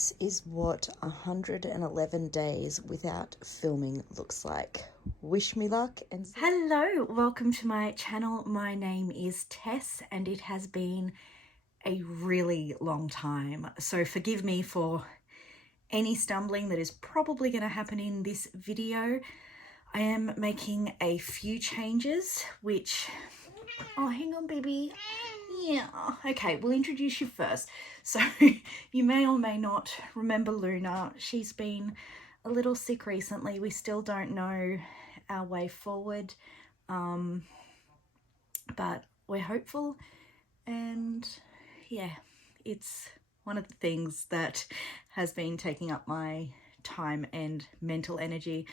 This is what 111 days without filming looks like. Wish me luck and hello, welcome to my channel. My name is Tess and it has been a really long time, so forgive me for any stumbling that is probably going to happen in this video. I am making a few changes which, oh hang on baby, yeah, okay, we'll introduce you first. So you may or may not remember Luna. She's been a little sick recently. We still don't know our way forward, but we're hopeful, and yeah, it's one of the things that has been taking up my time and mental energy,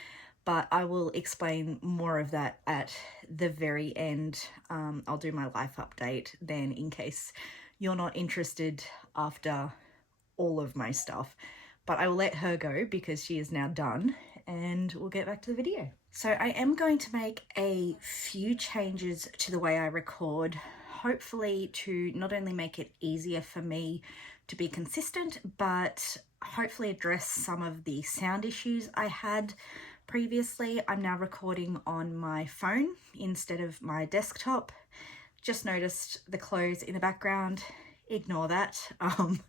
but I will explain more of that at the very end. I'll do my life update then in case you're not interested after all of my stuff, but I will let her go because she is now done and we'll get back to the video. So I am going to make a few changes to the way I record, hopefully to not only make it easier for me to be consistent, but hopefully address some of the sound issues I had previously. I'm now recording on my phone instead of my desktop. Just noticed the clothes in the background. Ignore that. I'm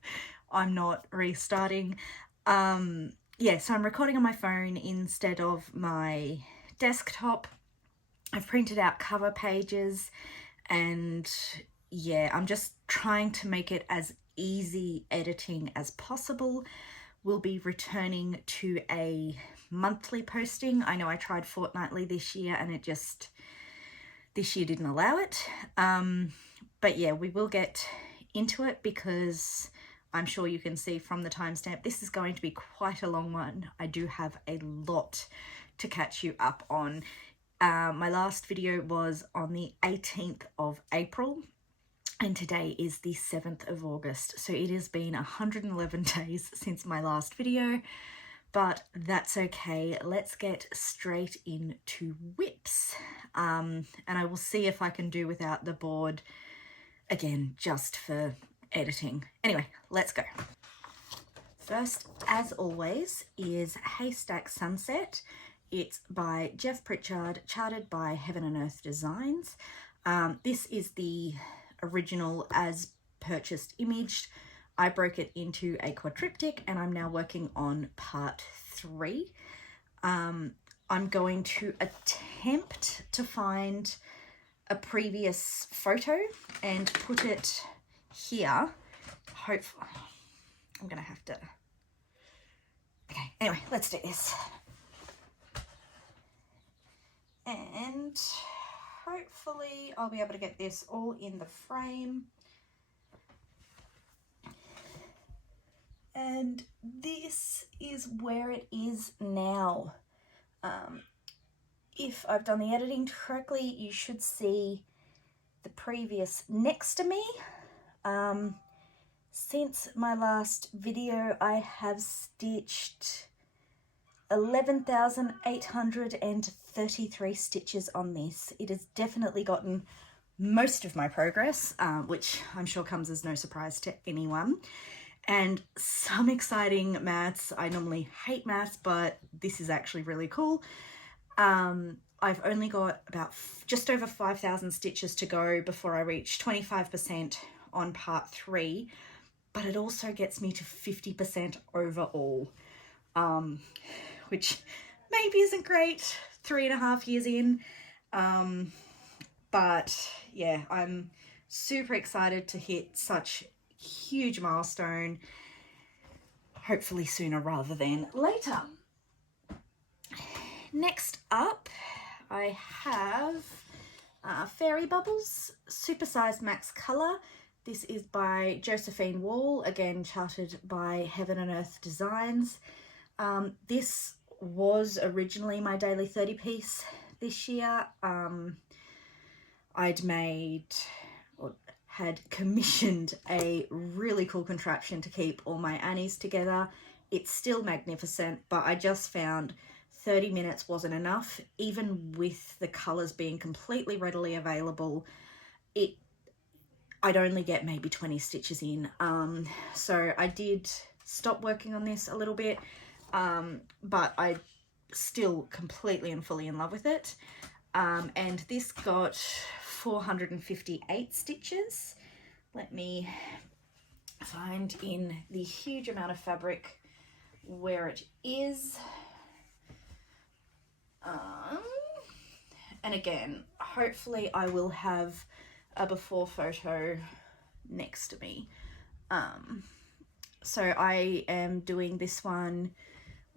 not restarting. Yeah, so I'm recording on my phone instead of my desktop. I've printed out cover pages and yeah, I'm just trying to make it as easy editing as possible. We'll be returning to a monthly posting. I know I tried fortnightly this year and this year didn't allow it. But yeah, we will get into it because I'm sure you can see from the timestamp, this is going to be quite a long one. I do have a lot to catch you up on. My last video was on the 18th of April and today is the 7th of August. So it has been 111 days since my last video, but that's okay. Let's get straight into whips. And I will see if I can do without the board again, just for editing. Anyway, let's go. First, as always, is Haystack Sunset. It's by Jeff Pritchard, charted by Heaven and Earth Designs. This is the original as purchased image. I broke it into a quadriptych and I'm now working on part 3. I'm going to attempt to find a previous photo and put it here. Hopefully, I'm gonna have to, okay, anyway, let's do this. And hopefully I'll be able to get this all in the frame. And this is where it is now. If I've done the editing correctly, you should see the previous next to me. Since my last video, I have stitched 11,833 stitches on this. It has definitely gotten most of my progress, which I'm sure comes as no surprise to anyone. And some exciting maths. I normally hate maths, but this is actually really cool. I've only got about just over 5,000 stitches to go before I reach 25% on part 3, but it also gets me to 50% overall, which maybe isn't great 3.5 years in, but yeah, I'm super excited to hit such huge milestone, hopefully sooner rather than later. Next up, I have Fairy Bubbles, Supersized Max Color. This is by Josephine Wall, again charted by Heaven and Earth Designs. This was originally my daily 30 piece this year. I'd made, or had commissioned a really cool contraption to keep all my Annies together. It's still magnificent, but I just found 30 minutes wasn't enough. Even with the colours being completely readily available, I'd only get maybe 20 stitches in. So I did stop working on this a little bit, but I still completely and fully in love with it. And this got 458 stitches. Let me find in the huge amount of fabric where it is. And again, hopefully I will have a before photo next to me. So I am doing this one,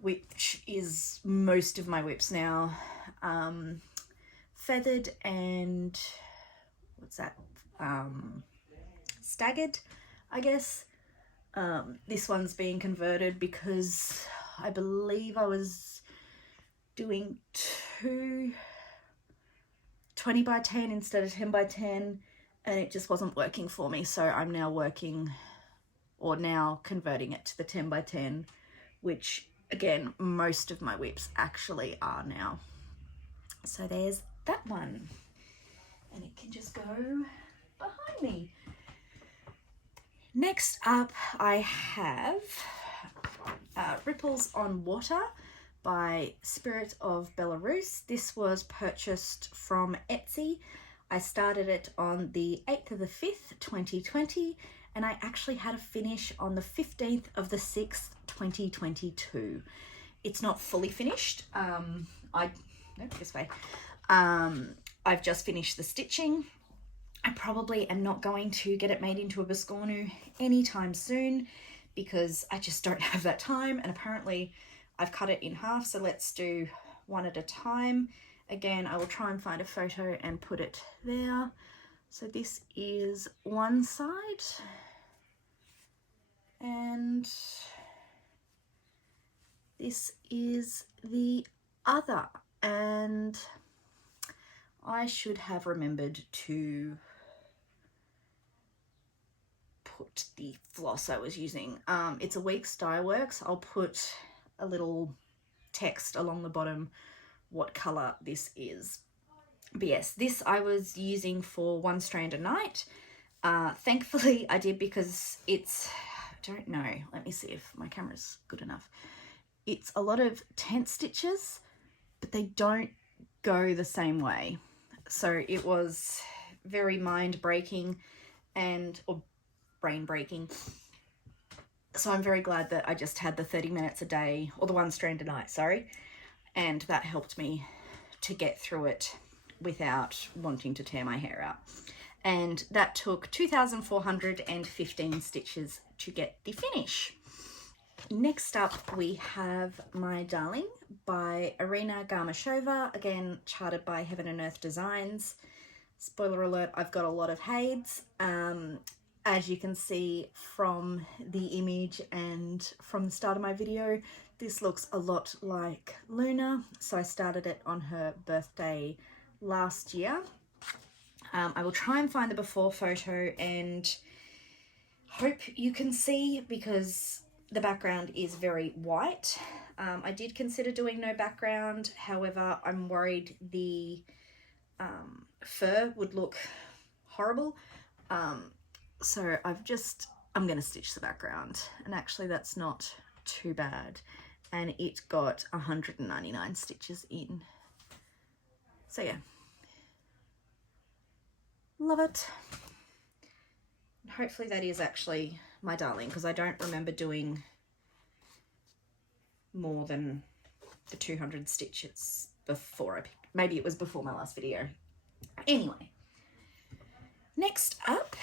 which is most of my whips now, feathered and what's that, staggered, I guess. This one's being converted because I believe I was doing 2 20 by 10 instead of 10 by 10, and it just wasn't working for me. So I'm now converting it to the 10 by 10, which again, most of my whips actually are now. So there's that one, and it can just go behind me. Next up, I have Ripples on Water by Spirit of Belarus. This was purchased from Etsy. I started it on the 8th of the 5th, 2020, and I actually had a finish on the 15th of the 6th, 2022. It's not fully finished. I've just finished the stitching. I probably am not going to get it made into a biscornu anytime soon because I just don't have that time, and apparently I've cut it in half, so let's do one at a time. Again, I will try and find a photo and put it there. So this is one side, and this is the other. And I should have remembered to put the floss I was using. It's a Weeks Dye Works. I'll put a little text along the bottom what color this is. But yes, this I was using for 1 strand a night. Thankfully I did, because it's, I don't know, let me see if my camera's good enough. It's a lot of tent stitches, but they don't go the same way. So it was very mind-breaking or brain-breaking. So I'm very glad that I just had the 30 minutes a day, or the 1 strand a night, sorry. And that helped me to get through it without wanting to tear my hair out. And that took 2,415 stitches to get the finish. Next up, we have My Darling by Irina Garmashova, again charted by Heaven and Earth Designs. Spoiler alert, I've got a lot of Hades. As you can see from the image and from the start of my video, this looks a lot like Luna. So I started it on her birthday last year. I will try and find the before photo and hope you can see, because the background is very white. I did consider doing no background, however I'm worried the fur would look horrible. So I'm going to stitch the background, and actually that's not too bad, and it got 199 stitches in. So yeah, love it. Hopefully that is actually My Darling, because I don't remember doing more than the 200 stitches before maybe it was before my last video. Anyway, next up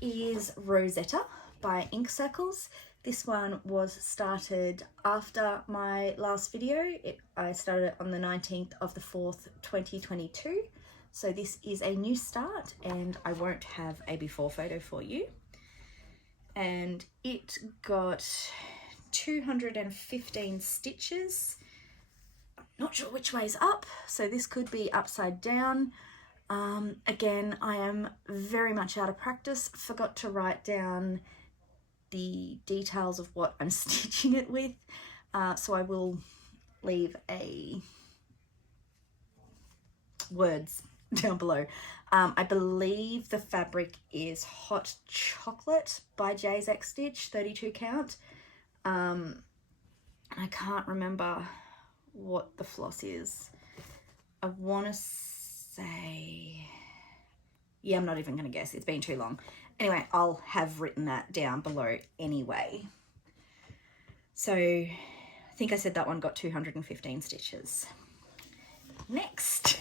is Rosetta by Ink Circles. This one was started after my last video. I started it on the 19th of the 4th, 2022. So this is a new start, and I won't have a before photo for you. And it got 215 stitches. I'm not sure which way's up, so this could be upside down. Again, I am very much out of practice. Forgot to write down the details of what I'm stitching it with, so I will leave words down below. I believe the fabric is Hot Chocolate by Jay's X Stitch, 32 count. I can't remember what the floss is. I want to say, yeah, I'm not even going to guess. It's been too long. Anyway, I'll have written that down below anyway. So I think I said that one got 215 stitches. Next,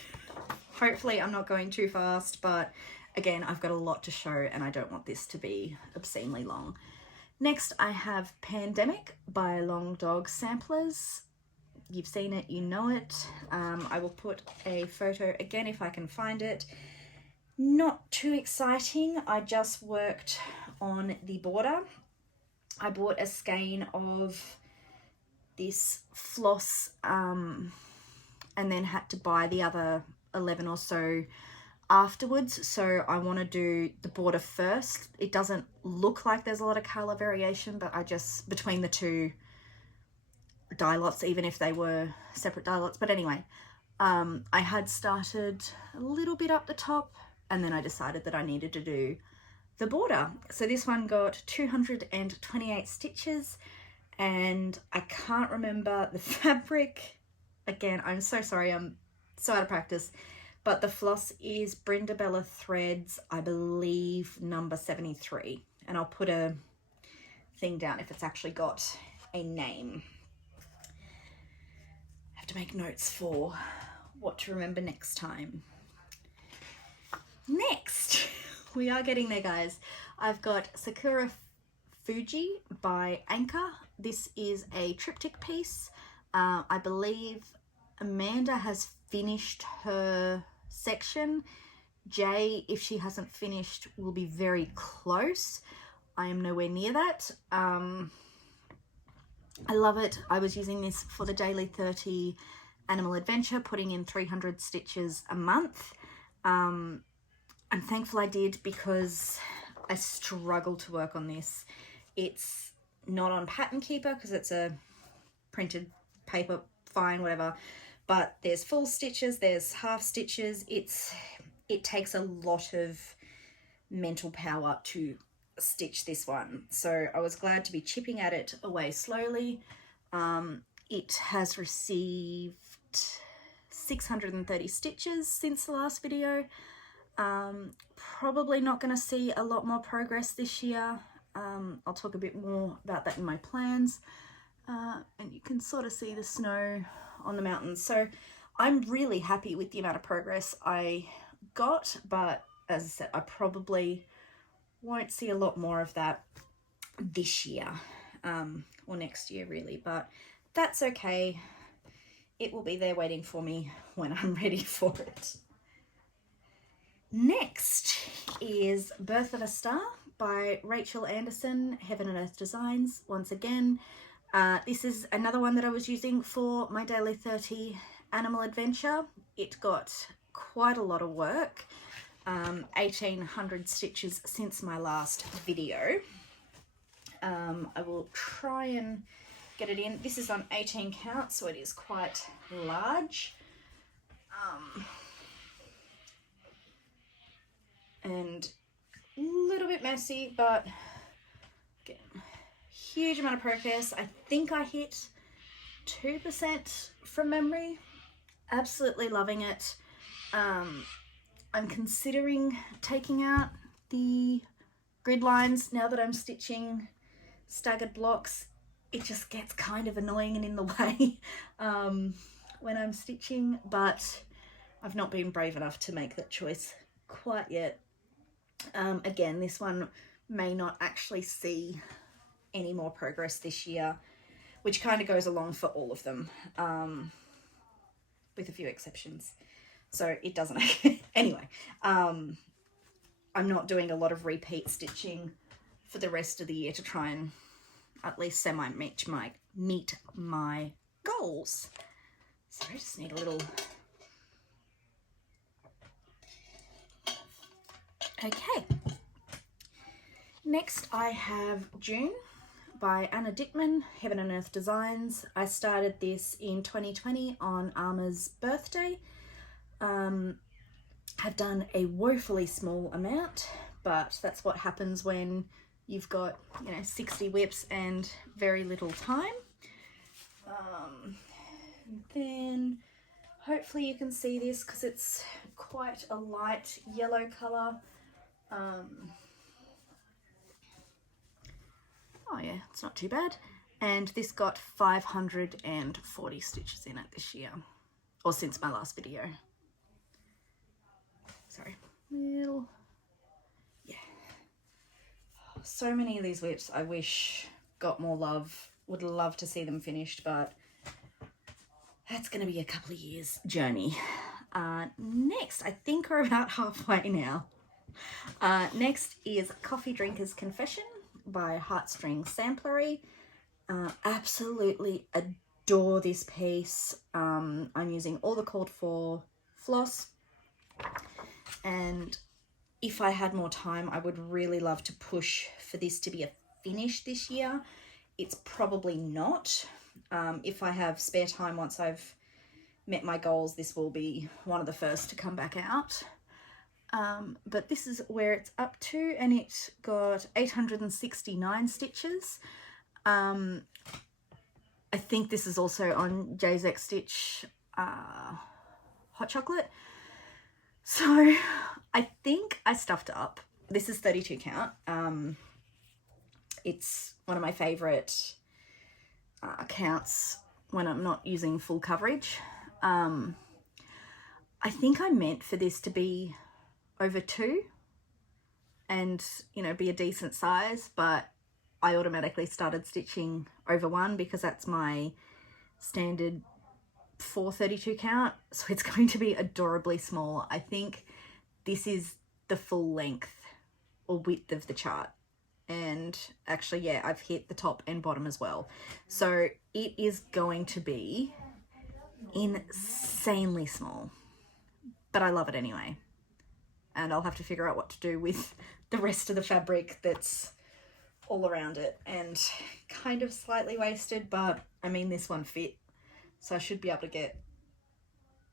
hopefully I'm not going too fast, but again, I've got a lot to show and I don't want this to be obscenely long. Next, I have Pandemic by Long Dog Samplers. You've seen it, you know it. I will put a photo again if I can find it. Not too exciting. I just worked on the border. I bought a skein of this floss and then had to buy the other 11 or so afterwards. So I want to do the border first. It doesn't look like there's a lot of color variation, but I just, between the two dye lots, even if they were separate dye lots. But anyway, I had started a little bit up the top and then I decided that I needed to do the border. So this one got 228 stitches and I can't remember the fabric. Again, I'm so sorry, I'm so out of practice, but the floss is Brindabella Threads, I believe number 73. And I'll put a thing down if it's actually got a name. I have to make notes for what to remember next time. Next, we are getting there, guys. I've got Sakura Fuji by Anchor. This is a triptych piece. I believe Amanda has finished her section. Jay, if she hasn't finished, will be very close. I am nowhere near that. I love it. I was using this for the Daily 30 Animal Adventure, putting in 300 stitches a month. I'm thankful I did because I struggle to work on this. It's not on Pattern Keeper because it's a printed paper, fine, whatever. But there's full stitches, there's half stitches. It takes a lot of mental power to stitch this one. So I was glad to be chipping at it away slowly. It has received 630 stitches since the last video. Probably not going to see a lot more progress this year. I'll talk a bit more about that in my plans. And you can sort of see the snow on the mountains. So I'm really happy with the amount of progress I got, but as I said, I probably won't see a lot more of that this year, or next year really, but that's okay. It will be there waiting for me when I'm ready for it. Next is Birth of a Star by Rachel Anderson, Heaven and Earth Designs. Once again, this is another one that I was using for my Daily 30 Animal Adventure. It got quite a lot of work, 1800 stitches since my last video. I will try and get it in. This is on 18 count, so it is quite large. And a little bit messy, but again, huge amount of progress. I think I hit 2% from memory. Absolutely loving it. I'm considering taking out the grid lines now that I'm stitching staggered blocks. It just gets kind of annoying and in the way when I'm stitching, but I've not been brave enough to make that choice quite yet. Again, this one may not actually see any more progress this year, which kind of goes along for all of them, with a few exceptions. So it doesn't. Anyway, I'm not doing a lot of repeat stitching for the rest of the year to try and at least semi-meet my goals. So I just need a little... Okay. Next I have June by Anna Dickman, Heaven and Earth Designs. I started this in 2020 on Alma's birthday. Have done a woefully small amount, but that's what happens when you've got, you know, 60 whips and very little time. Then hopefully you can see this because it's quite a light yellow colour. Oh yeah, it's not too bad. And this got 540 stitches in it this year, or since my last video. Sorry, little, yeah. So many of these whips I wish got more love. Would love to see them finished, but that's going to be a couple of years journey. Next, I think we're about halfway now. Next is Coffee Drinker's Confession by Heartstring Samplery. Absolutely adore this piece. I'm using all the called for floss, and if I had more time, I would really love to push for this to be a finish this year. It's probably not. If I have spare time once I've met my goals, this will be one of the first to come back out. But this is where it's up to, and it got 869 stitches. I think this is also on JZX Stitch Hot Chocolate. So I think I stuffed it up. This is 32 count. It's one of my favourite counts when I'm not using full coverage. I think I meant for this to be over 2 and, you know, be a decent size, but I automatically started stitching over 1 because that's my standard 432 count, so it's going to be adorably small. I think this is the full length or width of the chart, and actually, yeah, I've hit the top and bottom as well, so it is going to be insanely small, but I love it anyway. And I'll have to figure out what to do with the rest of the fabric that's all around it, and kind of slightly wasted, but I mean, this one fit, so I should be able to get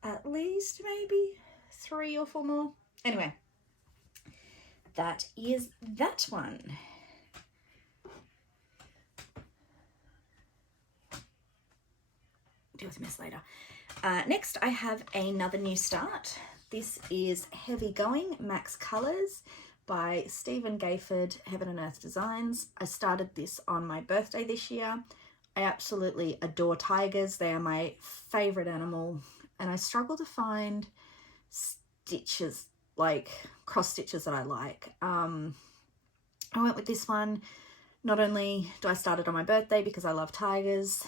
at least maybe 3 or 4 more. Anyway, that is that one. Deal with a mess later. Next, I have another new start. This is Heavy Going Max Colors by Stephen Gayford, Heaven and Earth Designs. I started this on my birthday this year. I absolutely adore tigers. They are my favorite animal, and I struggle to find stitches, like cross stitches that I like. I went with this one. Not only do I start it on my birthday because I love tigers,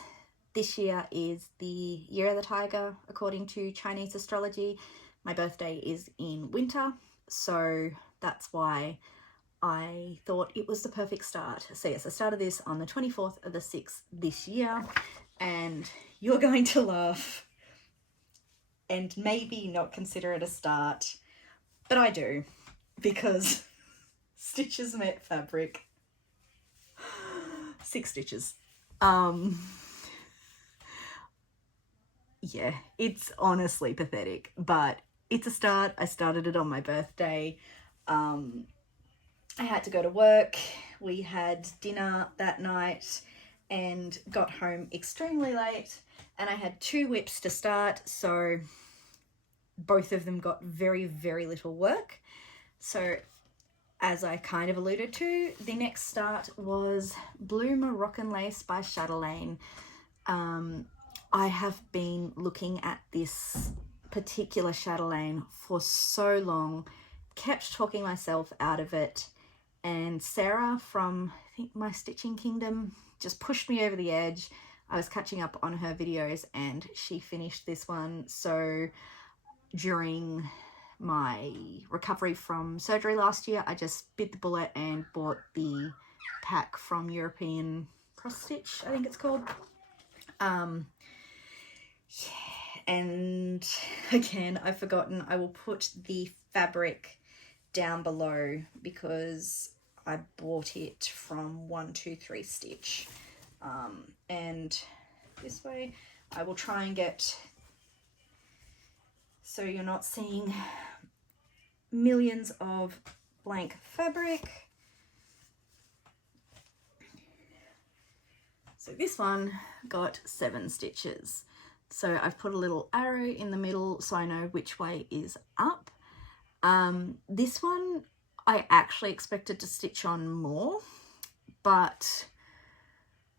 this year is the Year of the Tiger according to Chinese astrology. My birthday is in winter, so that's why I thought it was the perfect start. So yes, I started this on the 24th of the 6th this year, and you're going to laugh and maybe not consider it a start, but I do, because stitches met fabric. 6 stitches. Yeah, it's honestly pathetic, but it's a start. I started it on my birthday. I had to go to work. We had dinner that night and got home extremely late, and I had 2 whips to start, so both of them got very, very little work. So as I kind of alluded to, the next start was Blue Moroccan Lace by Chatelaine. I have been looking at this particular chatelaine for so long, kept talking myself out of it, and Sarah from, I think, My Stitching Kingdom just pushed me over the edge. I was catching up on her videos and she finished this one, so during my recovery from surgery last year, I just bit the bullet and bought the pack from European Cross Stitch, I think it's called. Yeah, and again, I've forgotten, I will put the fabric down below because I bought it from 123 Stitch. And this way I will try and get, so you're not seeing millions of blank fabric. So this one got 7 stitches. So I've put a little arrow in the middle so I know which way is up. This one I actually expected to stitch on more, but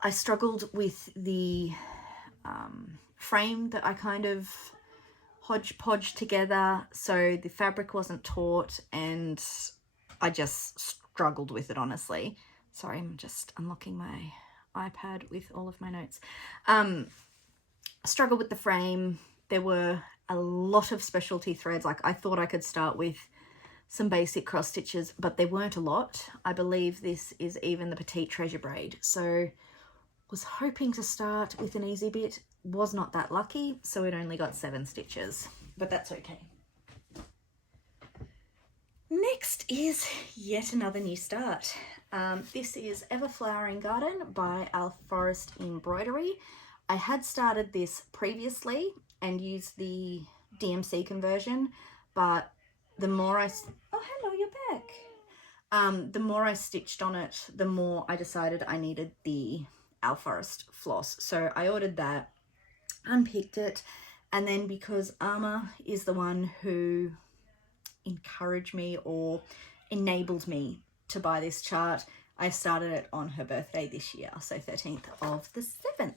I struggled with the frame that I kind of hodgepodge together, so the fabric wasn't taut and I just struggled with it, honestly. Sorry, I'm just unlocking my iPad with all of my notes. Struggled with the frame. There were a lot of specialty threads. Like, I thought I could start with some basic cross stitches, but there weren't a lot. I believe this is even the petite treasure braid, so was hoping to start with an easy bit. Was not that lucky, so it only got 7 stitches, but that's okay. Next is yet another new start. This is Ever Flowering Garden by Our Forest Embroidery. I had started this previously and used the DMC conversion, but the more I... Oh, hello, you're back. The more I stitched on it, the more I decided I needed the Our Forest floss. So I ordered that, unpicked it, and then because Alma is the one who encouraged me or enabled me to buy this chart, I started it on her birthday this year, so 13th of the 7th.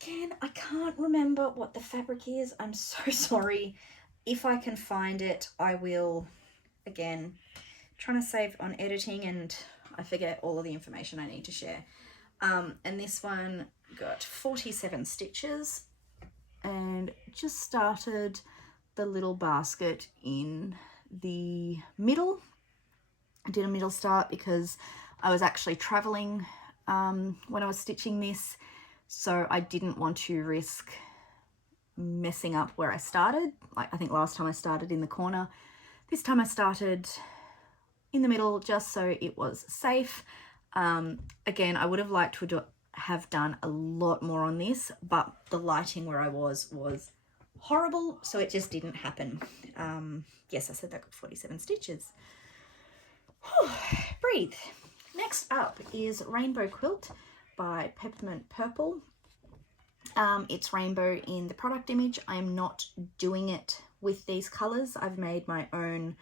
Again, I can't remember what the fabric is. I'm so sorry. If I can find it, I will. Again, trying to save on editing and I forget all of the information I need to share. And this one got 47 stitches and just started the little basket in the middle. I did a middle start because I was actually traveling when I was stitching this, so I didn't want to risk messing up where I started. Like, I think last time I started in the corner. This time I started in the middle just so it was safe. Again, I would have liked to have done a lot more on this, but the lighting where I was horrible, so it just didn't happen. Yes, I said that got 47 stitches. Whew, breathe. Next up is Rainbow Quilt by Peppermint Purple. It's rainbow in the product image. I'm not doing it with these colors. I've made my own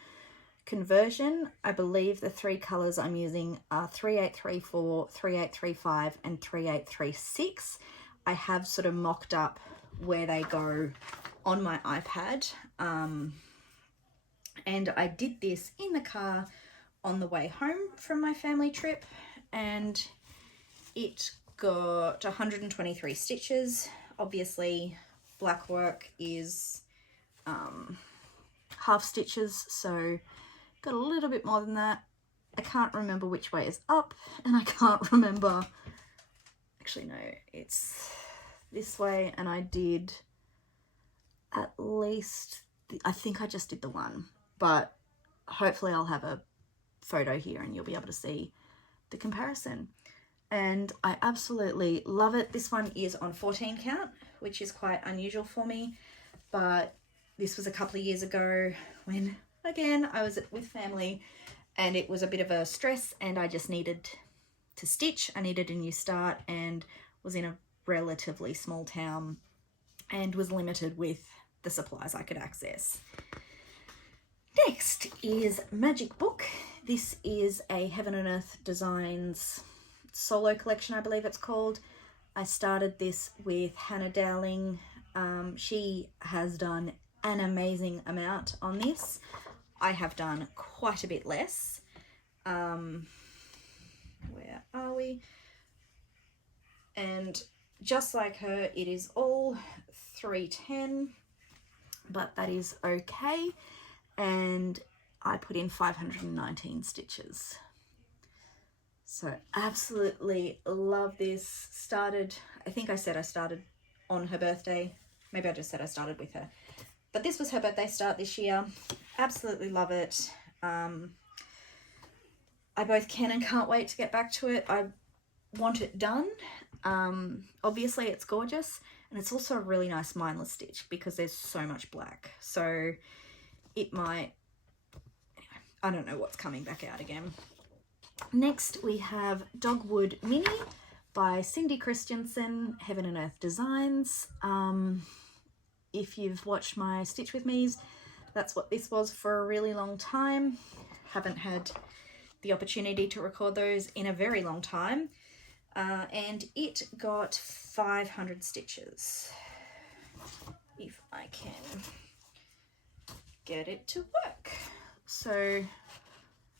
conversion. I believe the 3 colors I'm using are 3834, 3835 and 3836. I have sort of mocked up where they go on my iPad, and I did this in the car on the way home from my family trip, and it got 123 stitches. Obviously black work is half stitches, so got a little bit more than that. I can't remember which way is up, and I can't remember, actually no, it's this way, and I did at least, I think I just did the one, but hopefully I'll have a photo here and you'll be able to see the comparison. And I absolutely love it. This one is on 14 count, which is quite unusual for me, but this was a couple of years ago when, again, I was with family and it was a bit of a stress and I just needed to stitch. I needed a new start and was in a relatively small town and was limited with the supplies I could access. Next is Magic Book. This is a Heaven and Earth Designs solo collection, I believe it's called. I started this with Hannah Dowling. She has done an amazing amount on this. I have done quite a bit less. Where are we? And just like her, it is all 310, but that is okay. And I put in 519 stitches. So absolutely love this. Started, I think I said I started on her birthday. Maybe I just said I started with her. But this was her birthday start this year. Absolutely love it. I both can and can't wait to get back to it. I want it done. Obviously it's gorgeous, and it's also a really nice mindless stitch because there's so much black. So it might, anyway, I don't know what's coming back out again. Next we have Dogwood Mini by Cindy Christensen, Heaven and Earth Designs. If you've watched my Stitch With Me's, that's what this was for a really long time. Haven't had the opportunity to record those in a very long time. And it got 500 stitches. If I can get it to work. So,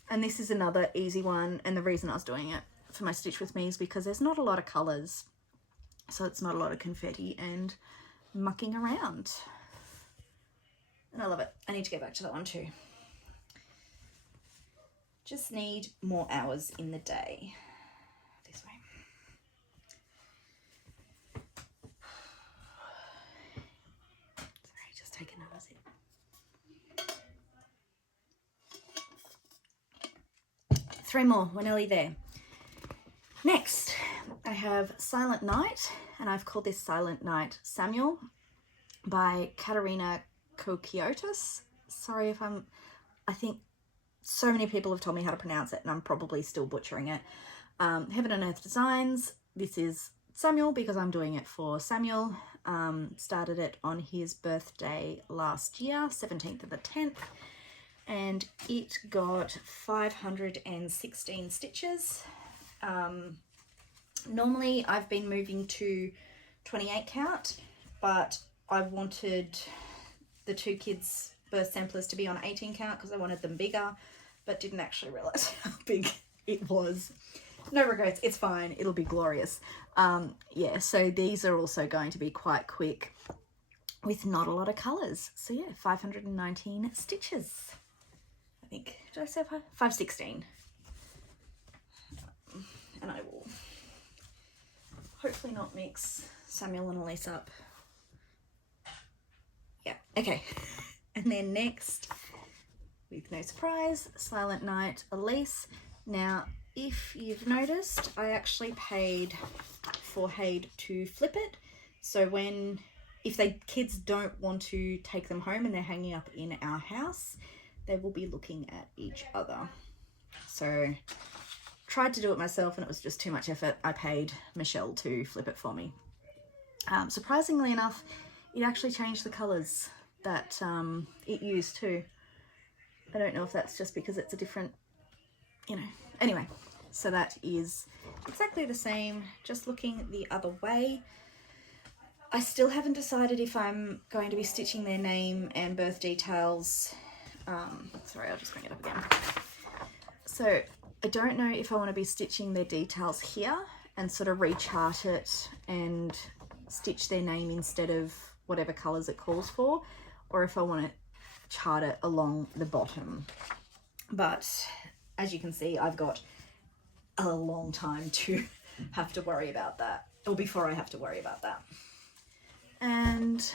and this is another easy one, and the reason I was doing it for my Stitch With Me is because there's not a lot of colours, so it's not a lot of confetti and mucking around, and I love it. I need to get back to that one too. Just need more hours in the day. This way. Sorry, just take another sip. 3 more, we're nearly there. Next, I have Silent Night, and I've called this Silent Night Samuel by Katerina Kokiotis. Sorry if I think so many people have told me how to pronounce it and I'm probably still butchering it. Heaven and Earth Designs. This is Samuel because I'm doing it for Samuel. Started it on his birthday last year, 17th of the 10th. And it got 516 stitches. Normally I've been moving to 28 count, but I wanted the 2 kids' birth samplers to be on 18 count because I wanted them bigger, but didn't actually realize how big it was. No regrets, it's fine, it'll be glorious. Yeah, so these are also going to be quite quick with not a lot of colours. So yeah, 519 stitches. I think, did I say 516? And I will hopefully not mix Samuel and Elise up. Yeah, okay. And then next, with no surprise, Silent Night Elise. Now, if you've noticed, I actually paid for Haid to flip it. So if kids don't want to take them home and they're hanging up in our house, they will be looking at each other. So tried to do it myself and it was just too much effort. I paid Michelle to flip it for me. Surprisingly enough, it actually changed the colours that it used too. I don't know if that's just because it's a different, anyway. So that is exactly the same, just looking the other way. I still haven't decided if I'm going to be stitching their name and birth details. Sorry, I'll just bring it up again. So I don't know if I want to be stitching their details here and sort of rechart it and stitch their name instead of whatever colours it calls for, or if I want to chart it along the bottom. But as you can see, I've got a long time to have to worry about that, or before I have to worry about that. And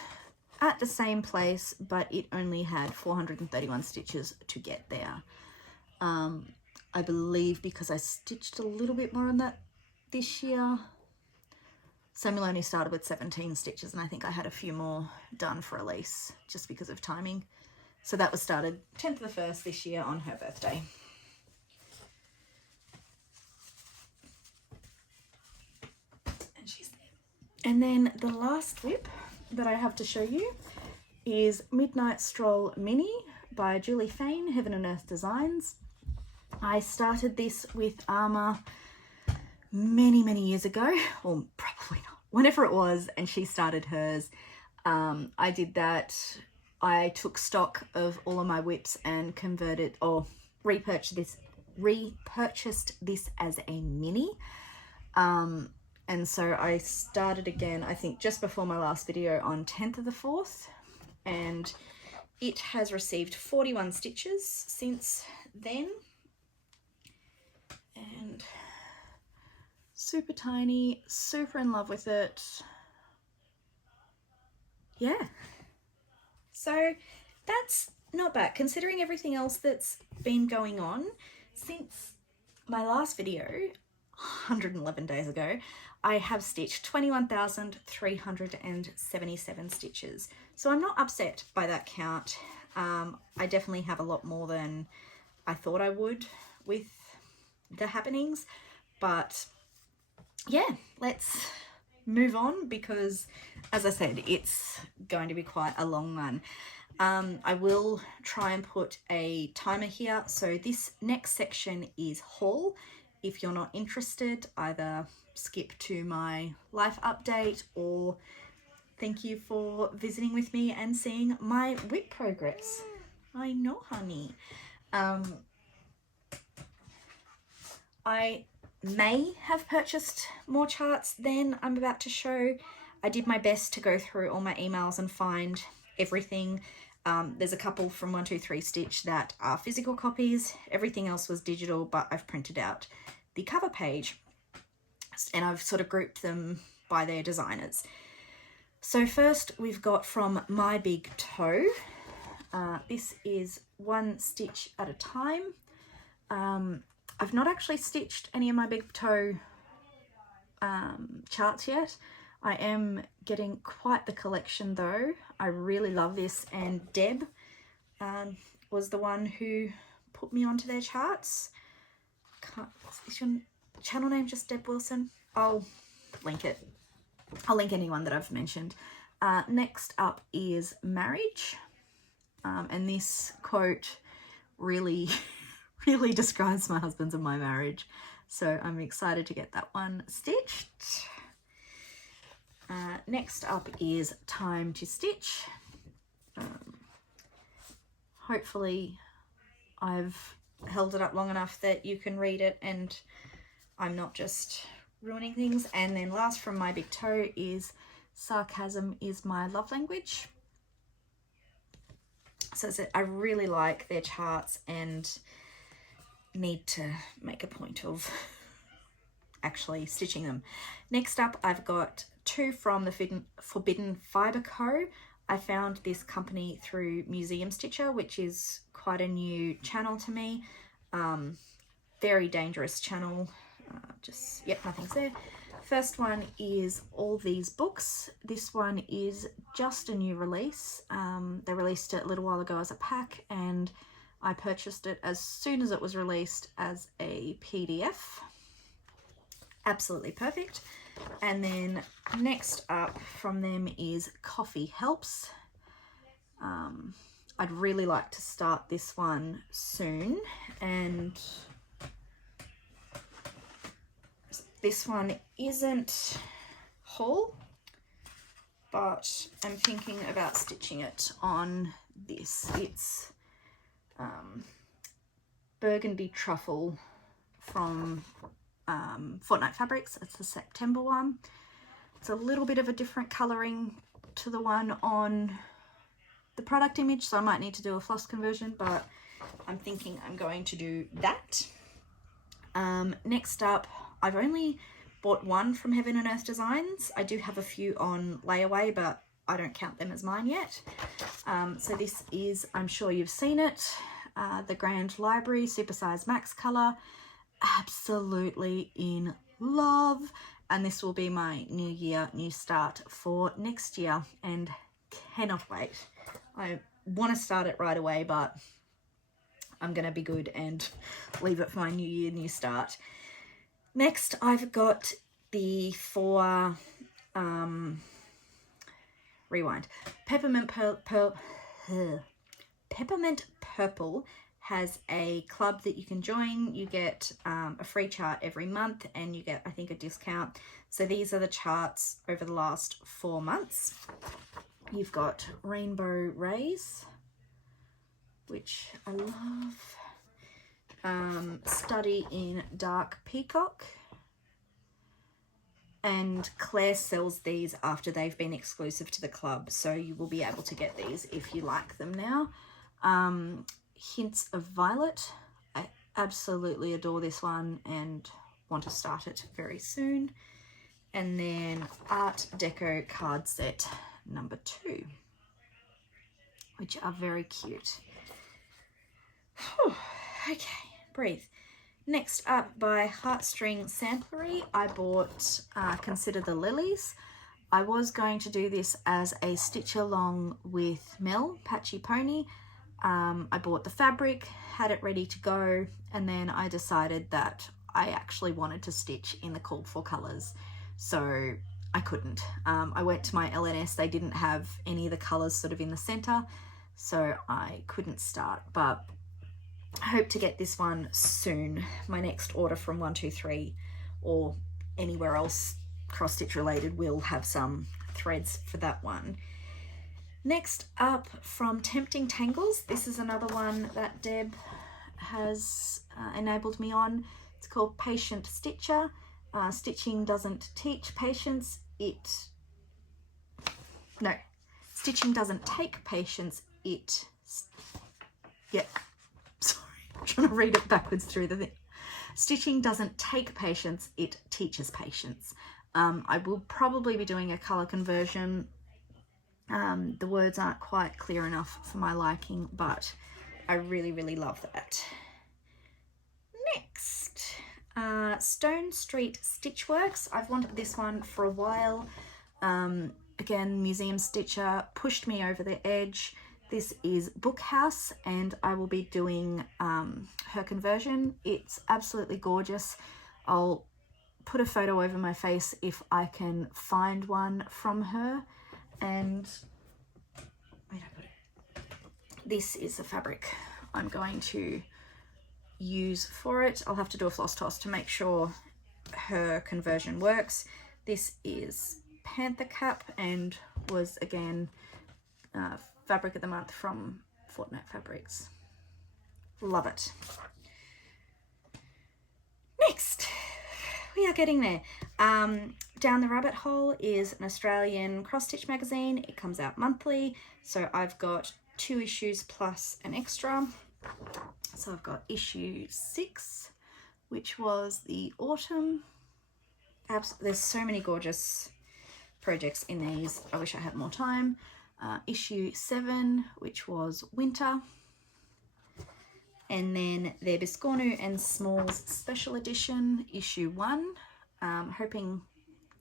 at the same place, but it only had 431 stitches to get there. I believe because I stitched a little bit more on that this year. Samuel only started with 17 stitches and I think I had a few more done for Elise just because of timing. So that was started 10th of the 1st this year on her birthday. And she's there. And then the last WIP that I have to show you is Midnight Stroll Mini by Julie Fain, Heaven and Earth Designs. I started this with Alma many years ago, or probably not, whenever it was, and she started hers. I did that. I took stock of all of my WIPs and converted or repurchased this as a mini. And so I started again, I think just before my last video on 10th of the 4th, and it has received 41 stitches since then. And super tiny, super in love with it. Yeah. So that's not bad considering everything else that's been going on since my last video 111 days ago. I have stitched 21,377 stitches. So I'm not upset by that count. I definitely have a lot more than I thought I would with the happenings, but yeah, let's move on, because as I said, it's going to be quite a long one. I will try and put a timer here. So this next section is haul. If you're not interested, either skip to my life update, or thank you for visiting with me and seeing my WIP progress. I know, honey. I may have purchased more charts than I'm about to show. I did my best to go through all my emails and find everything. There's a couple from 123 Stitch that are physical copies. Everything else was digital, but I've printed out the cover page and I've sort of grouped them by their designers. So first we've got from My Big Toe. This is one stitch at a time. I've not actually stitched any of My Big Toe charts yet. I am getting quite the collection though. I really love this, and Deb was the one who put me onto their charts. Is your channel name just Deb Wilson? I'll link it. I'll link anyone that I've mentioned. Next up is Marriage, and this quote really really describes my husband's and my marriage, so I'm excited to get that one stitched. Next up is Time to Stitch. Hopefully I've held it up long enough that you can read it and I'm not just ruining things. And then last from My Big Toe is Sarcasm is My Love Language. So I really like their charts and need to make a point of actually stitching them. Next up, I've got two from the Forbidden Fibre Co. I found this company through Museum Stitcher, which is quite a new channel to me. Very dangerous channel. Yep, nothing's there. First one is All These Books. This one is just a new release. They released it a little while ago as a pack, and I purchased it as soon as it was released as a PDF. Absolutely perfect. And then next up from them is Coffee Helps. I'd really like to start this one soon, and this one isn't whole, but I'm thinking about stitching it on this. It's Burgundy Truffle from Fortnite Fabrics. It's the September one. It's a little bit of a different colouring to the one on the product image, so I might need to do a floss conversion, but I'm thinking I'm going to do that. Next up, I've only bought one from Heaven and Earth Designs. I do have a few on layaway, but I don't count them as mine yet. So this is, I'm sure you've seen it, the Grand Library Supersize Max Colour. Absolutely in love, and this will be my new year, new start for next year, and cannot wait. I want to start it right away, but I'm gonna be good and leave it for my new year, new start. Next, I've got the four rewind. Peppermint Purple has a club that you can join. You get a free chart every month, and you get, I think, a discount. So these are the charts over the last 4 months. You've got Rainbow Rays, which I love. Study in Dark Peacock. And Claire sells these after they've been exclusive to the club, so you will be able to get these if you like them now. Hints of Violet. I absolutely adore this one and want to start it very soon. And then Art Deco card set number 2, which are very cute. Whew. Okay, breathe. Next up, by Heartstring Samplery, I bought Consider the Lilies. I was going to do this as a stitch along with Mel Pony. I bought the fabric, had it ready to go, and then I decided that I actually wanted to stitch in the called for colours, so I couldn't. I went to my LNS, they didn't have any of the colours sort of in the centre, so I couldn't start, but I hope to get this one soon. My next order from 123 or anywhere else cross stitch related will have some threads for that one. Next up, from Tempting Tangles, this is another one that Deb has enabled me on. It's called Patient Stitcher. Stitching doesn't teach patience, stitching doesn't take patience, sorry, I'm trying to read it backwards through the thing. Stitching doesn't take patience, it teaches patience. I will probably be doing a colour conversion. The words aren't quite clear enough for my liking, but I really, really love that. Next, Stone Street Stitchworks. I've wanted this one for a while. Again, Museum Stitcher pushed me over the edge. This is Bookhouse, and I will be doing her conversion. It's absolutely gorgeous. I'll put a photo over my face if I can find one from her. And where did I put it? This is the fabric I'm going to use for it. I'll have to do a floss toss to make sure her conversion works. This is Panther Cap and was again fabric of the month from Fortnite Fabrics. Love it. Next, we are getting there. Down the Rabbit Hole is an Australian cross stitch magazine. It comes out monthly, so I've got 2 issues plus an extra. So I've got issue 6, which was the autumn. There's so many gorgeous projects in these. I wish I had more time. Issue 7, which was winter. And then their Biscornu and Smalls special edition, issue 1. Hoping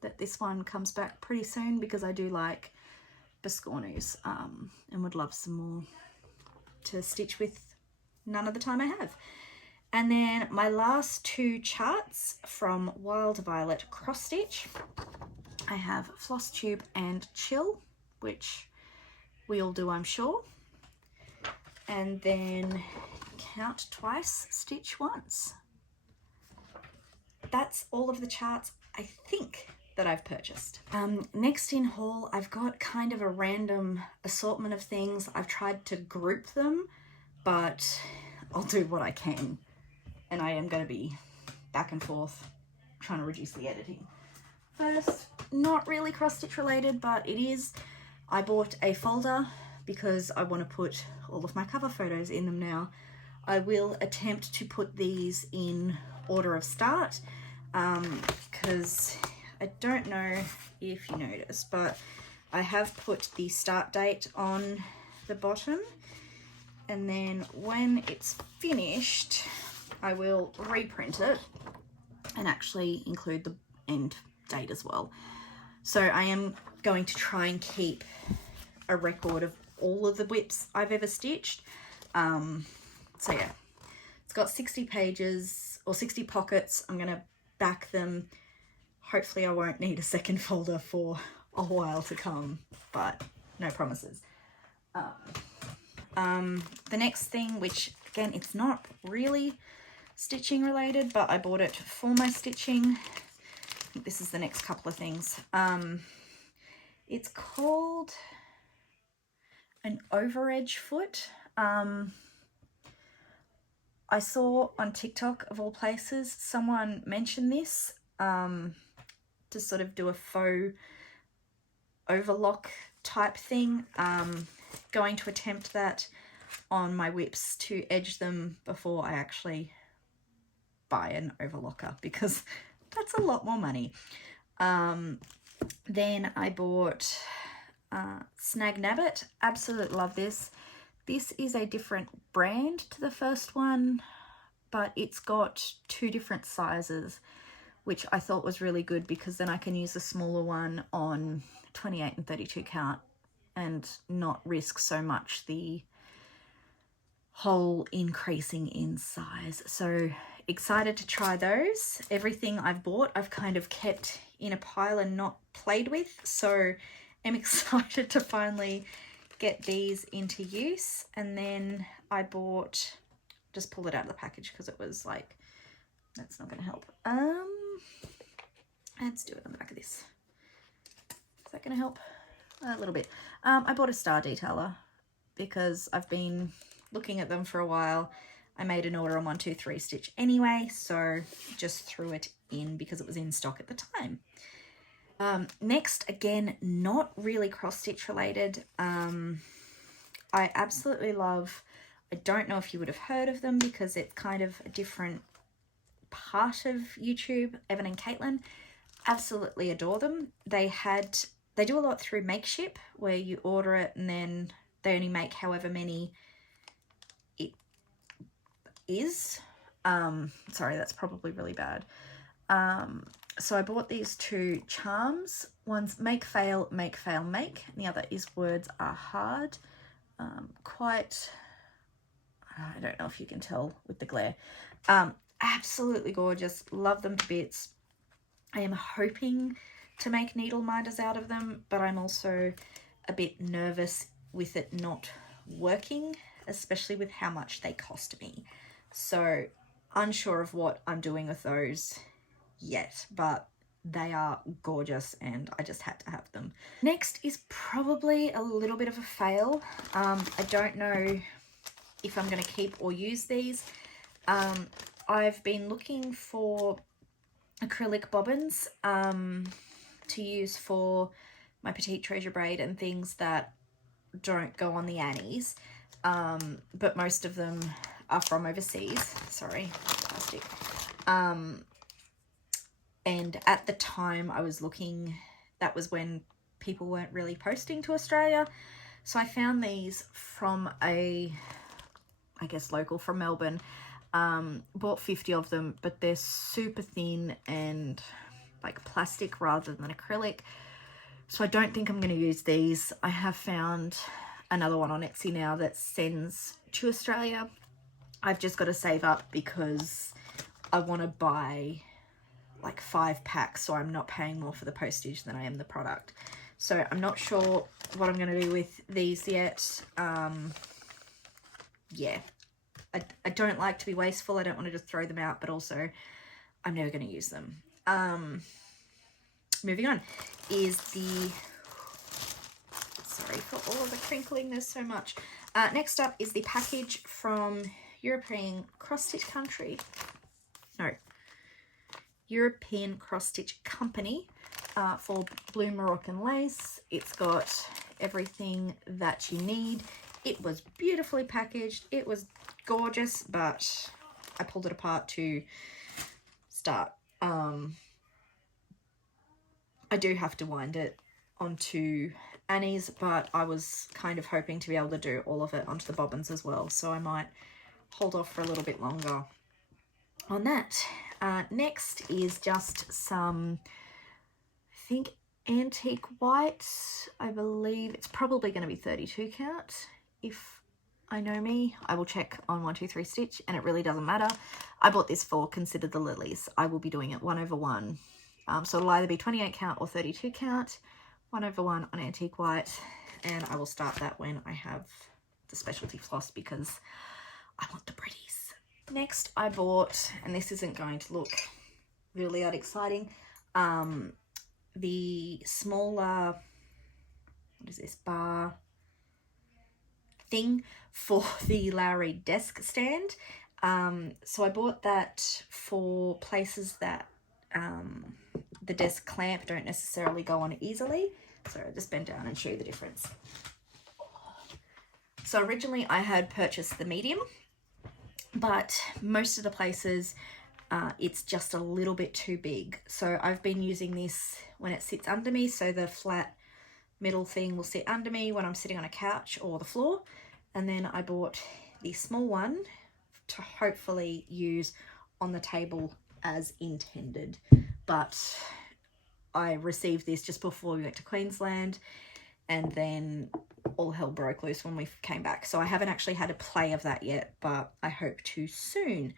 that this one comes back pretty soon because I do like Biscornus and would love some more to stitch with none of the time I have. And then my last 2 charts from Wild Violet Cross Stitch. I have Flosstube and Chill, which we all do, I'm sure. And then Count Twice, Stitch Once. That's all of the charts, I think, that I've purchased. Next in haul, I've got kind of a random assortment of things. I've tried to group them, but I'll do what I can. And I am going to be back and forth trying to reduce the editing. First, not really cross stitch related, but it is. I bought a folder because I want to put all of my cover photos in them now. I will attempt to put these in order of start because I don't know if you noticed, but I have put the start date on the bottom, and then when it's finished I will reprint it and actually include the end date as well. So I am going to try and keep a record of all of the whips I've ever stitched. So yeah, it's got 60 pages or 60 pockets. I'm going to back them. Hopefully I won't need a second folder for a while to come, but no promises. The next thing, which again, it's not really stitching related, but I bought it for my stitching. I think this is the next couple of things. It's called an overedge foot. I saw on TikTok, of all places, someone mentioned this to sort of do a faux overlock type thing. Going to attempt that on my whips to edge them before I actually buy an overlocker, because that's a lot more money. Then I bought Snag Nabbit. Absolutely love this. This is a different brand to the first one, but it's got 2 different sizes, which I thought was really good because then I can use the smaller one on 28 and 32 count and not risk so much the whole increasing in size. So excited to try those. Everything I've bought I've kind of kept in a pile and not played with, so I'm excited to finally get these into use. And then I bought, just pulled it out of the package because it was like, that's not going to help. Let's do it on the back of this. Is that going to help? A little bit. I bought a star detailer because I've been looking at them for a while. I made an order on 123 Stitch anyway, so just threw it in because it was in stock at the time. Next, again, not really cross stitch related. I absolutely love, I don't know if you would have heard of them because it's kind of a different part of YouTube, Evan and Caitlin. Absolutely adore them. They do a lot through Makeship where you order it and then they only make however many it is. Sorry, that's probably really bad. So I bought these two charms. One's make, fail, make, fail, make. And the other is words are hard. Quite, I don't know if you can tell with the glare. Absolutely gorgeous. Love them to bits. I am hoping to make needle minders out of them, but I'm also a bit nervous with it not working, especially with how much they cost me. So unsure of what I'm doing with those yet, but they are gorgeous and I just had to have them. Next is probably a little bit of a fail. I don't know if I'm going to keep or use these. I've been looking for acrylic bobbins to use for my petite treasure braid and things that don't go on the Annies, but most of them are from overseas. Sorry, plastic. And at the time I was looking, that was when people weren't really posting to Australia, so I found these from I guess local from Melbourne. Bought 50 of them, but they're super thin and like plastic rather than acrylic, so I don't think I'm going to use these. I have found another one on Etsy now that sends to Australia. I've just got to save up because I want to buy like 5 packs so I'm not paying more for the postage than I am the product. So I'm not sure what I'm going to do with these yet. Yeah, I don't like to be wasteful. I don't want to just throw them out, but also I'm never going to use them. Moving on is the, sorry for all of the crinkling, there's so much. Next up is the package from European Cross Stitch Company for Blue Moroccan Lace. It's got everything that you need. It was beautifully packaged. It was gorgeous, but I pulled it apart to start. I do have to wind it onto Annie's, but I was kind of hoping to be able to do all of it onto the bobbins as well, so I might hold off for a little bit longer on that. Next is just some, I think, antique white. I believe it's probably going to be 32 count. If I know me, I will check on 123 Stitch, and it really doesn't matter. I bought this for Consider the Lilies. I will be doing it 1/1. So it'll either be 28 count or 32 count, 1/1 on antique white, and I will start that when I have the specialty floss because I want the pretties. Next I bought, and this isn't going to look really that exciting, the smaller, what is this, bar thing for the Lowry desk stand. So I bought that for places that the desk clamp don't necessarily go on easily. So I'll just bend down and show you the difference. So originally I had purchased the medium, but most of the places it's just a little bit too big. So I've been using this when it sits under me, so the flat middle thing will sit under me when I'm sitting on a couch or the floor. And then I bought the small one to hopefully use on the table as intended. But I received this just before we went to Queensland, and then all hell broke loose when we came back. So I haven't actually had a play of that yet, but I hope to soon.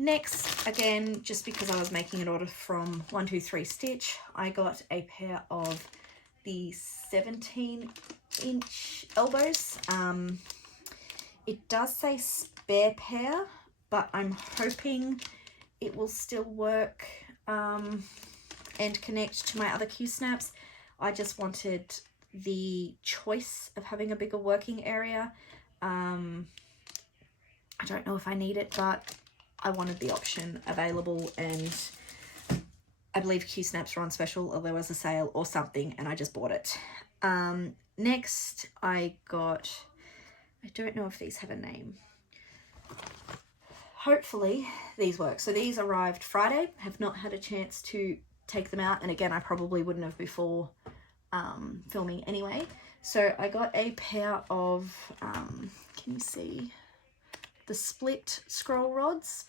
Next, again, just because I was making an order from 123 Stitch, I got a pair of the 17-inch elbows. It does say spare pair, but I'm hoping it will still work and connect to my other Q-snaps. I just wanted the choice of having a bigger working area. I don't know if I need it, but I wanted the option available, and I believe Q-snaps were on special or there was a sale or something, and I just bought it. Next I got, I don't know if these have a name. Hopefully these work. So these arrived Friday, have not had a chance to take them out, and again I probably wouldn't have before filming anyway. So I got a pair of can you see the split scroll rods,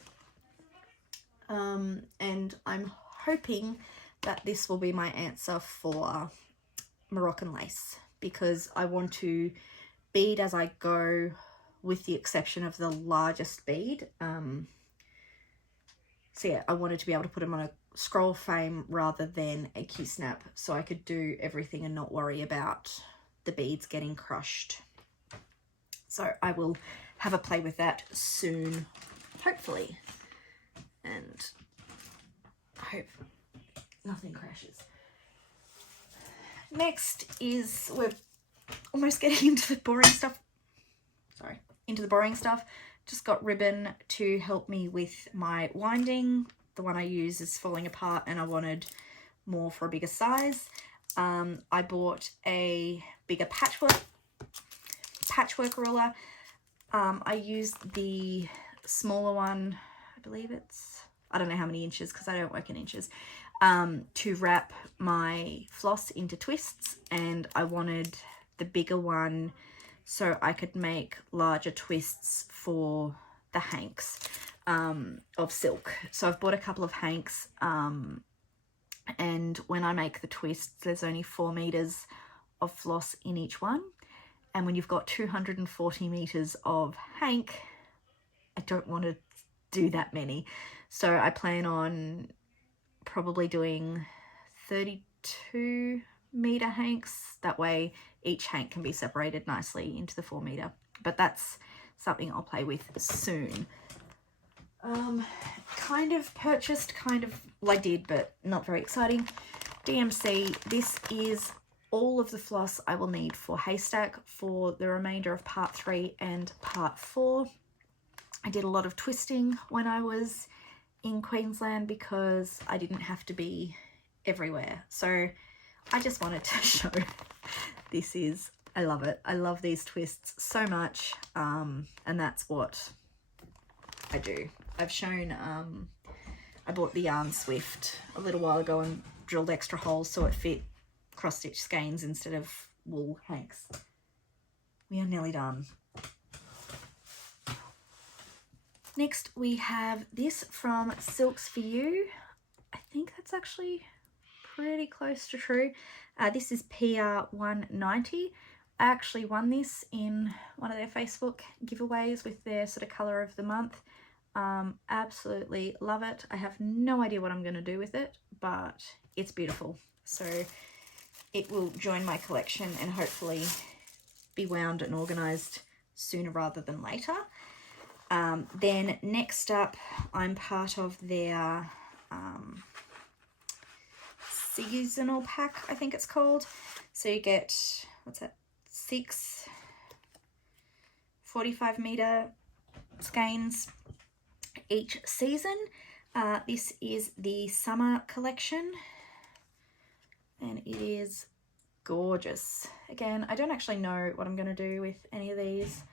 and I'm hoping that this will be my answer for Moroccan lace, because I want to bead as I go, with the exception of the largest bead. So yeah, I wanted to be able to put them on a scroll frame rather than a Q-snap, so I could do everything and not worry about the beads getting crushed. So I will have a play with that soon, hopefully, and hope nothing crashes. Next is, we're almost getting into the boring stuff. Sorry, into the boring stuff. Just got ribbon to help me with my winding. The one I use is falling apart and I wanted more for a bigger size. I bought a bigger patchwork ruler. I used the smaller one, I believe it's, I don't know how many inches because I don't work in inches, to wrap my floss into twists, and I wanted the bigger one so I could make larger twists for the hanks of silk. So I've bought a couple of hanks, and when I make the twists, there's only 4 meters of floss in each one. And when you've got 240 meters of hank, I don't want to do that many. So I plan on probably doing 32 meter hanks. That way each hank can be separated nicely into the 4 meter. But that's something I'll play with soon. Kind of purchased, well, I did, but not very exciting. DMC, this is all of the floss I will need for Haystack for the remainder of part 3 and part 4. I did a lot of twisting when I was in Queensland because I didn't have to be everywhere. So I just wanted to show this is, I love it. I love these twists so much, and that's what I do. I've shown, I bought the yarn Swift a little while ago and drilled extra holes so it fit cross-stitch skeins instead of wool hanks. We are nearly done. Next we have this from Silks For You. I think that's actually pretty close to true. This is PR 190. I actually won this in one of their Facebook giveaways with their sort of colour of the month. Absolutely love it. I have no idea what I'm going to do with it, but it's beautiful. So it will join my collection and hopefully be wound and organised sooner rather than later. Then next up, I'm part of their seasonal pack, I think it's called. So you get, what's that, 6 45 meter skeins each season. This is the summer collection and it is gorgeous. Again, I don't actually know what I'm going to do with any of these,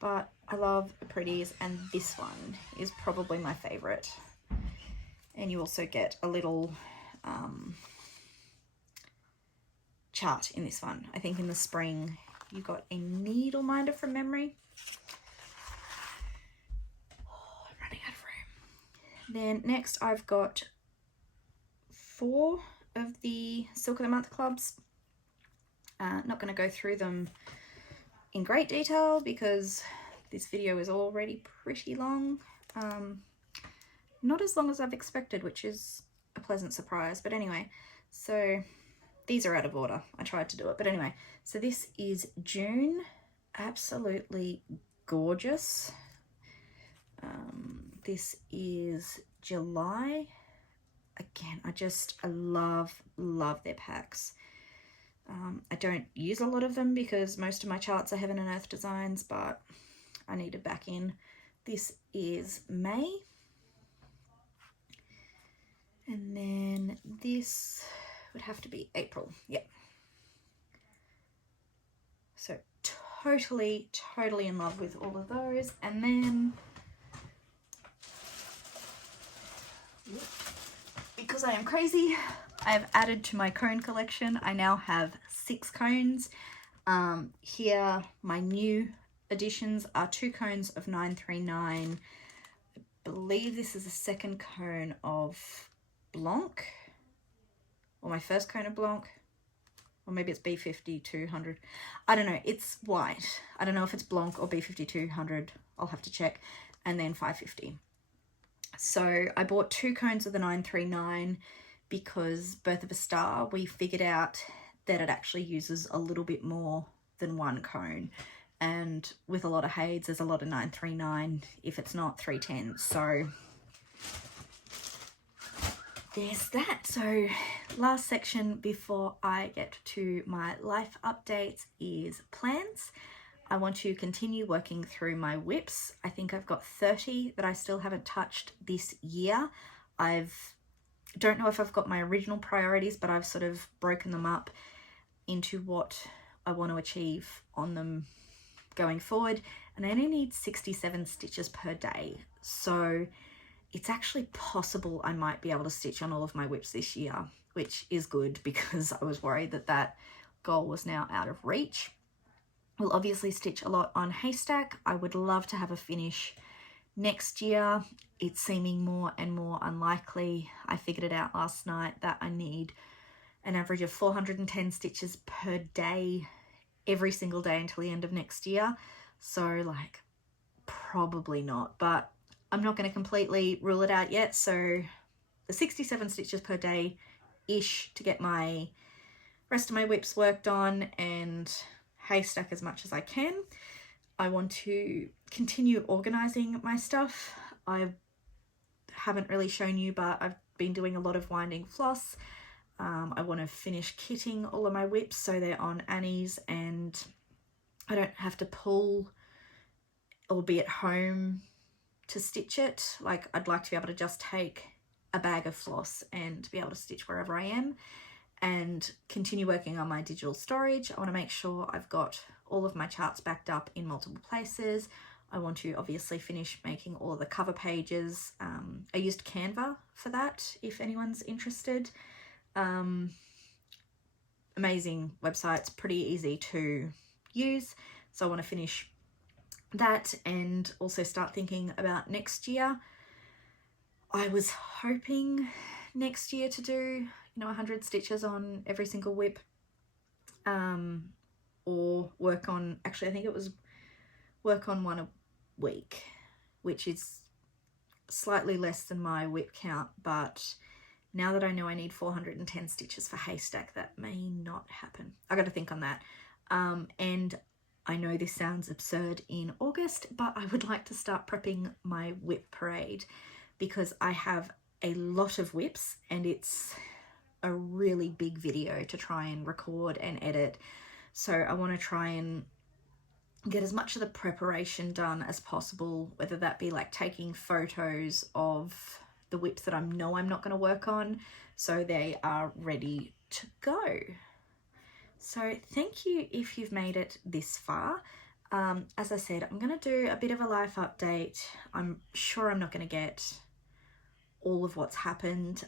but I love the pretties, and this one is probably my favorite. And you also get a little chart in this one. I think in the spring you got a needle minder from memory. Oh, I'm running out of room. Then next I've got 4 of the Silk of the Month clubs. Not going to go through them in great detail because this video is already pretty long. not as long as I've expected, which is a pleasant surprise. But anyway, so these are out of order. I tried to do it, but anyway, so this is June. Absolutely gorgeous. This is July. Again, I love their packs. I don't use a lot of them because most of my charts are Heaven and Earth designs, but I need to back in. This is May. And then this would have to be April. Yep. So totally in love with all of those. And then, because I am crazy, I have added to my cone collection. I now have 6 cones. Here, my new additions are 2 cones of 939. I believe this is the second cone of Blanc, or my first cone of Blanc, or maybe it's B5200. I don't know, it's white. I don't know if it's Blanc or B5200. I'll have to check. And then 550. So I bought 2 cones of the 939 because Birth of a Star, we figured out that it actually uses a little bit more than 1 cone. And with a lot of Hades, there's a lot of 939 if it's not 310. So there's that. So last section before I get to my life updates is plans. I want to continue working through my whips. I think I've got 30 that I still haven't touched this year. Don't know if I've got my original priorities, but I've sort of broken them up into what I want to achieve on them going forward. And I only need 67 stitches per day. So it's actually possible I might be able to stitch on all of my whips this year, which is good because I was worried that that goal was now out of reach. We'll obviously stitch a lot on Haystack. I would love to have a finish next year. It's seeming more and more unlikely. I figured it out last night that I need an average of 410 stitches per day every single day until the end of next year. So like probably not, but I'm not going to completely rule it out yet. So the 67 stitches per day ish to get my rest of my whips worked on and Haystack as much as I can. I want to continue organizing my stuff. I haven't really shown you, but I've been doing a lot of winding floss. I want to finish kitting all of my whips so they're on Annie's and I don't have to pull or be at home to stitch it. Like I'd like to be able to just take a bag of floss and be able to stitch wherever I am and continue working on my digital storage. I want to make sure I've got all of my charts backed up in multiple places. I want to obviously finish making all of the cover pages. I used Canva for that if anyone's interested. Amazing website, it's pretty easy to use. So I want to finish that and also start thinking about next year. I was hoping next year to do 100 stitches on every single whip, or work on, actually I think it was work on 1 a week, which is slightly less than my whip count, but now that I know I need 410 stitches for Haystack, that may not happen. I got to think on that. And I know this sounds absurd in August, but I would like to start prepping my whip parade because I have a lot of whips and it's a really big video to try and record and edit. So I want to try and get as much of the preparation done as possible, whether that be like taking photos of the whips that I know I'm not going to work on so they are ready to go. So thank you if you've made it this far. As I said, I'm going to do a bit of a life update. I'm sure I'm not going to get all of what's happened.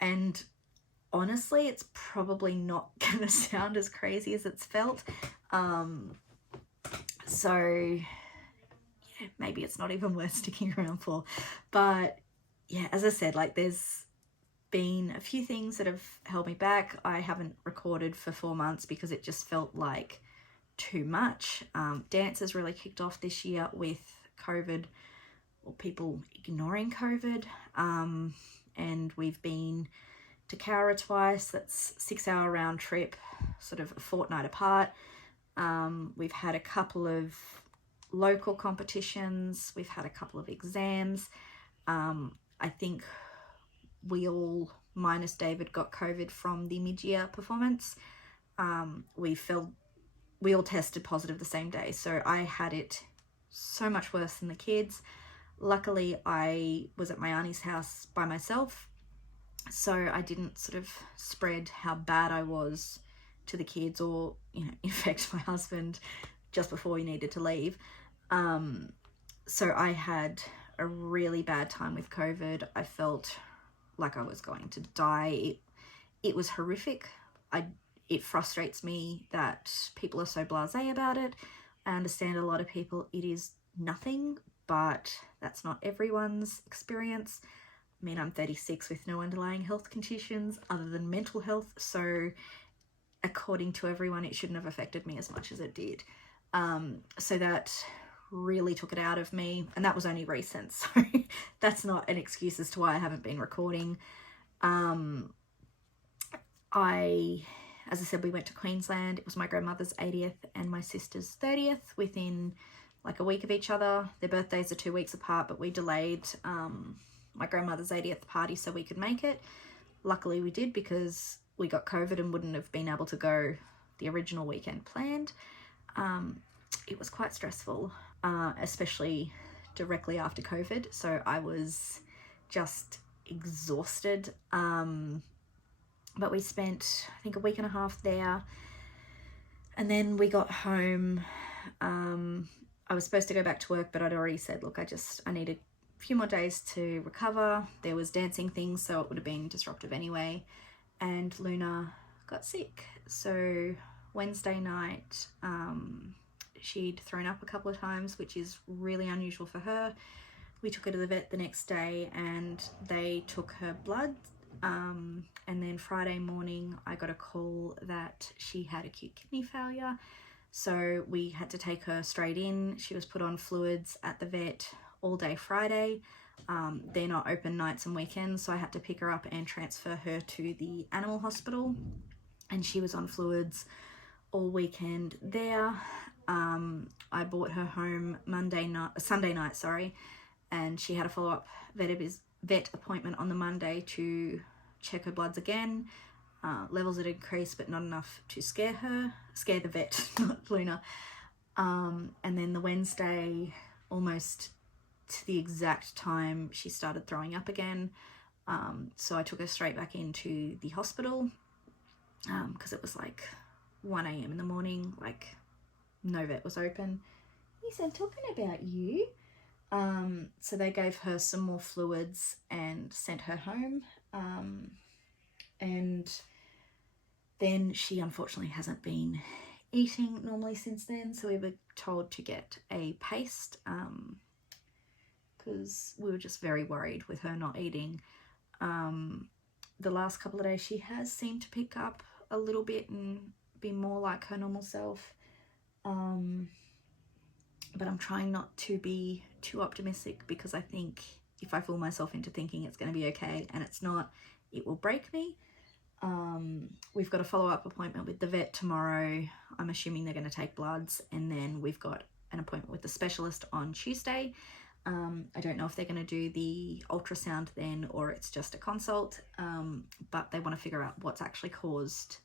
And honestly, it's probably not going to sound as crazy as it's felt. So yeah, maybe it's not even worth sticking around for. But yeah, as I said, like there's been a few things that have held me back. I haven't recorded for 4 months because it just felt like too much. Dance has really kicked off this year with COVID or people ignoring COVID. And we've been to Cowra twice. That's 6-hour round trip, sort of a fortnight apart. We've had a couple of local competitions. We've had a couple of exams. I think we all, minus David, got COVID from the mid-year performance. We all tested positive the same day, so I had it so much worse than the kids. Luckily, I was at my auntie's house by myself, so I didn't sort of spread how bad I was to the kids or, you know, infect my husband just before we needed to leave. So I had a really bad time with COVID. I felt like I was going to die. It was horrific. It frustrates me that people are so blasé about it. I understand a lot of people, it is nothing, but that's not everyone's experience. I mean, I'm 36 with no underlying health conditions other than mental health, so according to everyone, it shouldn't have affected me as much as it did. So that really took it out of me, and that was only recent, so that's not an excuse as to why I haven't been recording. As I said, we went to Queensland. It was my grandmother's 80th and my sister's 30th within like a week of each other. Their birthdays are 2 weeks apart, but we delayed my grandmother's 80th party so we could make it. Luckily we did, because we got COVID and wouldn't have been able to go the original weekend planned. It was quite stressful, especially directly after COVID. So I was just exhausted. But we spent, I think, a week and a half there. And then we got home. I was supposed to go back to work, but I'd already said, look, I need a few more days to recover. There was dancing things, so it would have been disruptive anyway. And Luna got sick. So Wednesday night, she'd thrown up a couple of times, which is really unusual for her. We took her to the vet the next day and they took her blood. And then Friday morning, I got a call that she had acute kidney failure. So we had to take her straight in. She was put on fluids at the vet all day Friday. They're not open nights and weekends, so I had to pick her up and transfer her to the animal hospital. And she was on fluids all weekend there. I brought her home Sunday night, and she had a follow-up vet appointment on the Monday to check her bloods again. Levels had increased, but not enough to scare the vet, not Luna. And then the Wednesday, almost to the exact time, she started throwing up again. So I took her straight back into the hospital, because it was like 1 a.m. in the morning, like no vet was open. Yes, I'm talking about you. So they gave her some more fluids and sent her home. And then she unfortunately hasn't been eating normally since then. So we were told to get a paste, because we were just very worried with her not eating. The last couple of days she has seemed to pick up a little bit and be more like her normal self. But I'm trying not to be too optimistic, because I think if I fool myself into thinking it's going to be okay and it's not, it will break me. We've got a follow-up appointment with the vet tomorrow. I'm assuming they're going to take bloods, and then we've got an appointment with the specialist on Tuesday. I don't know if they're going to do the ultrasound then or it's just a consult, but they want to figure out what's actually caused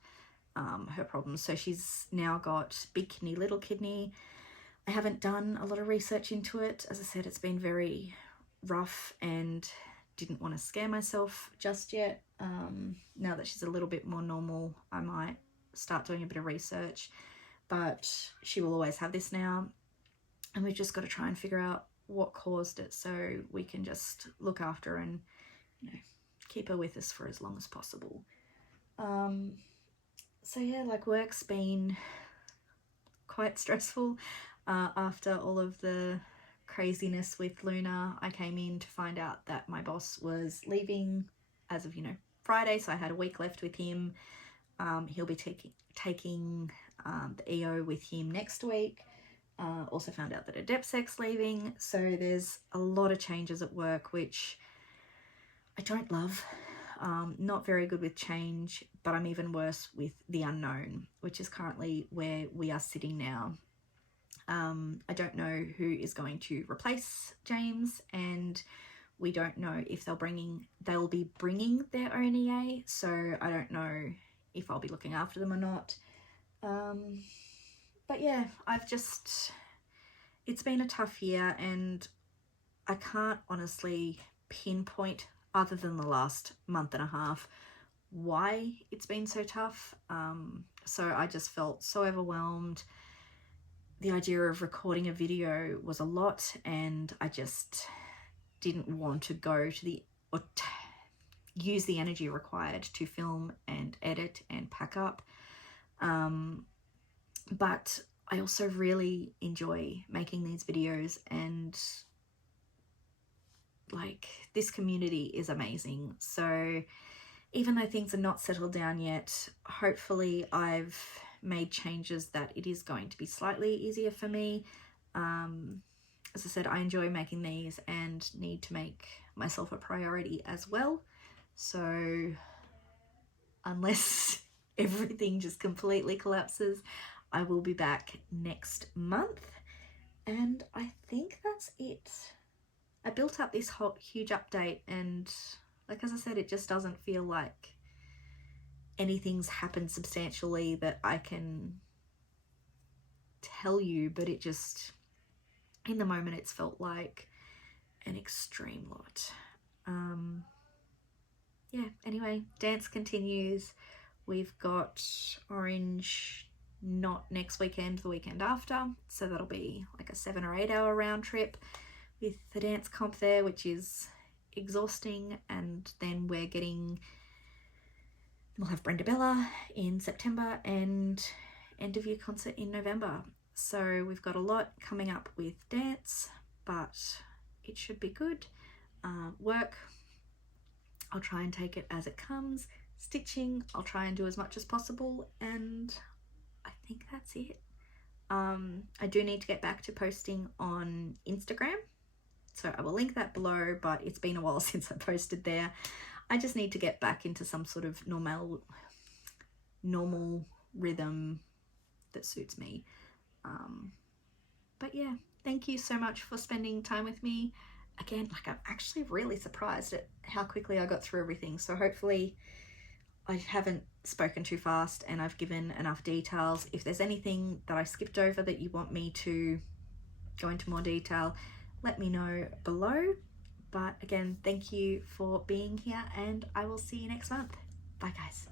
her problems. So she's now got big kidney, little kidney. I haven't done a lot of research into it. As I said, it's been very rough and didn't want to scare myself just yet. Now that she's a little bit more normal, I might start doing a bit of research, but she will always have this now, and we've just got to try and figure out what caused it so we can just look after her and, you know, keep her with us for as long as possible. So yeah, like, work's been quite stressful. After all of the craziness with Luna, I came in to find out that my boss was leaving as of, Friday, so I had a week left with him. He'll be taking the EO with him next week. Also found out that a Depsec's leaving, so there's a lot of changes at work, which I don't love. Not very good with change, but I'm even worse with the unknown, which is currently where we are sitting now. I don't know who is going to replace James, and we don't know if they'll be bringing their own EA, so I don't know if I'll be looking after them or not. But yeah, it's been a tough year, and I can't honestly pinpoint, other than the last month and a half, why it's been so tough. So I just felt so overwhelmed. The idea of recording a video was a lot, and I just didn't want to go to use the energy required to film and edit and pack up. But I also really enjoy making these videos, and like, this community is amazing. So even though things are not settled down yet, hopefully I've made changes that it is going to be slightly easier for me. As I said, I enjoy making these and need to make myself a priority as well. So unless everything just completely collapses, I will be back next month. And I think that's it. I built up this whole huge update, and like, as I said, it just doesn't feel like anything's happened substantially that I can tell you, but it just, in the moment, it's felt like an extreme lot. Yeah, anyway, dance continues. We've got Orange not next weekend, the weekend after, so that'll be like a 7 or 8 hour round trip with the dance comp there, which is exhausting. And then we'll have Brenda Bella in September and end of year concert in November. So we've got a lot coming up with dance, but it should be good. Work, I'll try and take it as it comes. Stitching, I'll try and do as much as possible, and I think that's it. I do need to get back to posting on Instagram, so I will link that below, but it's been a while since I posted there. I just need to get back into some sort of normal rhythm that suits me. But yeah, thank you so much for spending time with me. Again, like, I'm actually really surprised at how quickly I got through everything, so hopefully I haven't spoken too fast and I've given enough details. If there's anything that I skipped over that you want me to go into more detail, let me know below. But again, thank you for being here, and I will see you next month. Bye guys.